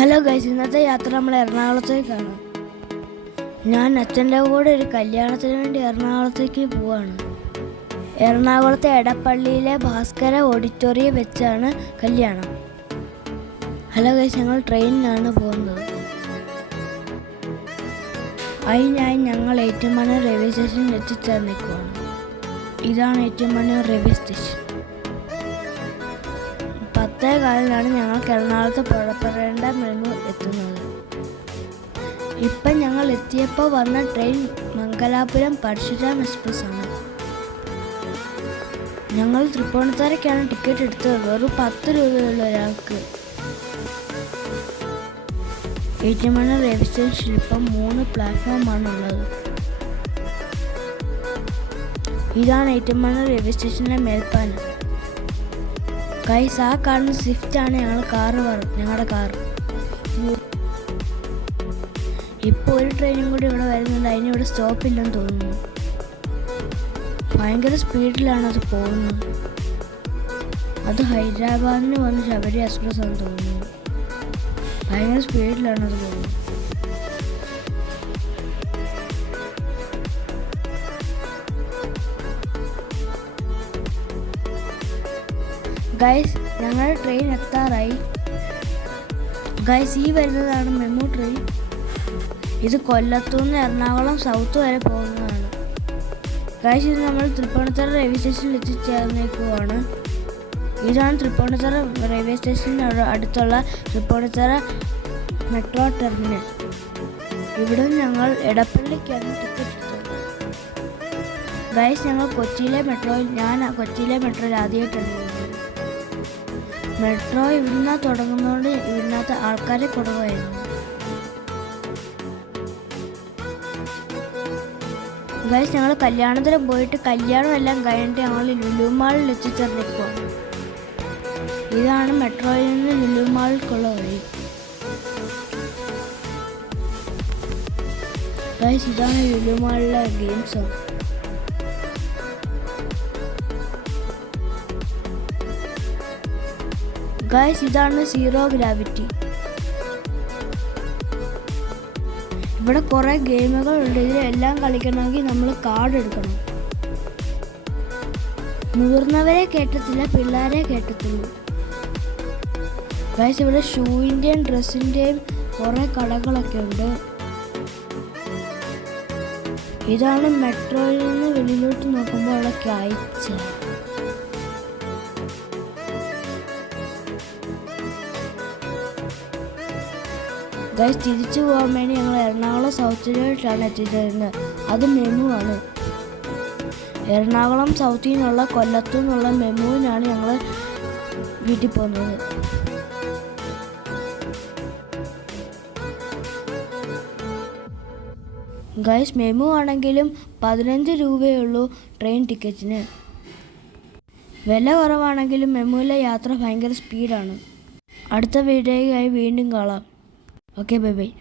Hello guys, ഇന്നത്തെ യാത്ര നമ്മൾ എറണാകുളത്തേക്കാണ്. ഞാൻ അച്ഛൻ്റെ കൂടെ ഒരു കല്യാണത്തിന് വേണ്ടി എറണാകുളത്തേക്ക് പോവാണ്. എറണാകുളത്തെ എടപ്പള്ളിയിലെ ഭാസ്കര ഓഡിറ്റോറിയം വെച്ചാണ് കല്യാണം. ഹലോ ഗൈസ്, ഞങ്ങൾ ട്രെയിനിലാണ് പോകുന്നത്. അതിനായി ഞങ്ങൾ ഏറ്റുമാനൂർ റെയിൽവേ സ്റ്റേഷനിൽ എത്തിച്ചേർന്നിരിക്കുകയാണ്. ഇതാണ് ഏറ്റുമാനൂർ റെയിൽവേ സ്റ്റേഷൻ. 10:15 ഞങ്ങൾക്ക് എറണാകുളത്ത് പുറപ്പെടേണ്ട മെമു എത്തുന്നത്. ഇപ്പം ഞങ്ങൾ എത്തിയപ്പോൾ വന്ന ട്രെയിൻ മംഗലാപുരം പരശുരാം എക്സ്പ്രസ് ആണ്. ഞങ്ങൾ തൃപ്പൂണിത്തുറയ്ക്കാണ് ടിക്കറ്റ് എടുത്തത്. വെറും 10 രൂപയുള്ള ഒരാൾക്ക്. ഏറ്റുമാനൂർ റെയിൽവേ സ്റ്റേഷനിൽ ഇപ്പം 3 പ്ലാറ്റ്ഫോമാണ് ഉള്ളത്. ഇതാണ് ഏറ്റുമാനൂർ റെയിൽവേ സ്റ്റേഷനിലെ മേൽപ്പാലം. ഗൈസ്, ആ കാണുന്ന സ്വിഫ്റ്റാണ് ഞങ്ങളുടെ കാർ. ഇപ്പോൾ ഒരു ട്രെയിനും കൂടി ഇവിടെ വരുന്നുണ്ട്. അതിനിവിടെ സ്റ്റോപ്പില്ലെന്ന് തോന്നുന്നു. ഭയങ്കര സ്പീഡിലാണ് അത് പോകുന്നത്. അത് ഹൈദരാബാദിന് വന്ന് ശബരി എക്സ്പ്രസ് ആണെന്ന് തോന്നുന്നു. ഭയങ്കര സ്പീഡിലാണ് അത് പോകുന്നത്. ഗൈസ്, ഞങ്ങളുടെ ട്രെയിൻ എത്താറായി. ഗൈസ്, ഈ വരുന്നതാണ് മെമു ട്രെയിൻ. ഇത് കൊല്ലത്തുനിന്ന് എറണാകുളം സൗത്ത് വരെ പോകുന്നതാണ്. ഗൈസ്, ഇത് നമ്മൾ തൃപ്പൂണിത്തുറ റെയിൽവേ സ്റ്റേഷനിൽ എത്തിച്ചേർന്നേക്കുവാണ്. ഇതാണ് തൃപ്പൂണിത്തുറ റെയിൽവേ സ്റ്റേഷന് അടുത്തുള്ള തൃപ്പൂണിത്തുറ മെട്രോ ടെർമിനൽ. ഇവിടെ ഞങ്ങൾ എടപ്പള്ളിക്കാണ് ടിക്കറ്റ് എടുത്തത്. ഗൈസ്, ഞാൻ കൊച്ചിയിലെ മെട്രോയിൽ ആദ്യമായിട്ടാണ് പോകുന്നത്. മെട്രോ ഇവിടുന്ന് തുടങ്ങുന്നതുകൊണ്ട് ഇവിടുന്നത്തെ ആൾക്കാരെ കുറവായിരുന്നു. ഗൈസ്, ഞങ്ങൾ കല്യാണത്തിന് പോയിട്ട് കല്യാണം എല്ലാം കഴിഞ്ഞിട്ട് ഞങ്ങൾ ലുലു മാളിൽ എത്തിച്ചേർന്നിരിക്കുക. ഇതാണ് മെട്രോയിൽ നിന്ന് ലുലു മാളിലേക്കുള്ള വഴി. ഗൈസ്, ഇതാണ് ലുലു മാളിലെ ഗെയിം സോൺ. ഗൈസ്, ഇതാണ് സീറോ ഗ്രാവിറ്റി. ഇവിടെ കുറേ ഗെയിമുകളുണ്ട്. ഇതിലെല്ലാം കളിക്കണമെങ്കിൽ നമ്മൾ കാർഡ് എടുക്കണം. മുതിർന്നവരെ കേട്ടത്തില്ല, പിള്ളേരെ കേട്ടത്തുള്ളൂ. ഗൈസ്, ഇവിടെ ഷൂവിൻ്റെയും ഡ്രസ്സിൻ്റെയും കുറേ കടകളൊക്കെ ഉണ്ട്. ഇതാണ് മെട്രോയിൽ നിന്ന് വെളിയിലോട്ട് നോക്കുമ്പോൾ ഉള്ള കാഴ്ച. ഗൈസ്, തിരിച്ചു പോകാൻ വേണ്ടി ഞങ്ങൾ എറണാകുളം സൗത്തിലോട്ടാണ് എത്തിച്ചേരുന്നത്. അത് മെമു ആണ്. എറണാകുളം സൗത്തിൽ നിന്നുള്ള കൊല്ലത്തു നിന്നുള്ള മെമുവിനാണ് ഞങ്ങൾ വീട്ടിൽ പോകുന്നത്. ഗൈസ്, മെമു ആണെങ്കിലും 15 രൂപയേ ഉള്ളൂ ട്രെയിൻ ടിക്കറ്റിന്. വില കുറവാണെങ്കിലും മെമുവിലെ യാത്ര ഭയങ്കര സ്പീഡാണ്. അടുത്ത വീഡിയോയായി വീണ്ടും കാണാം. Okay, bye bye.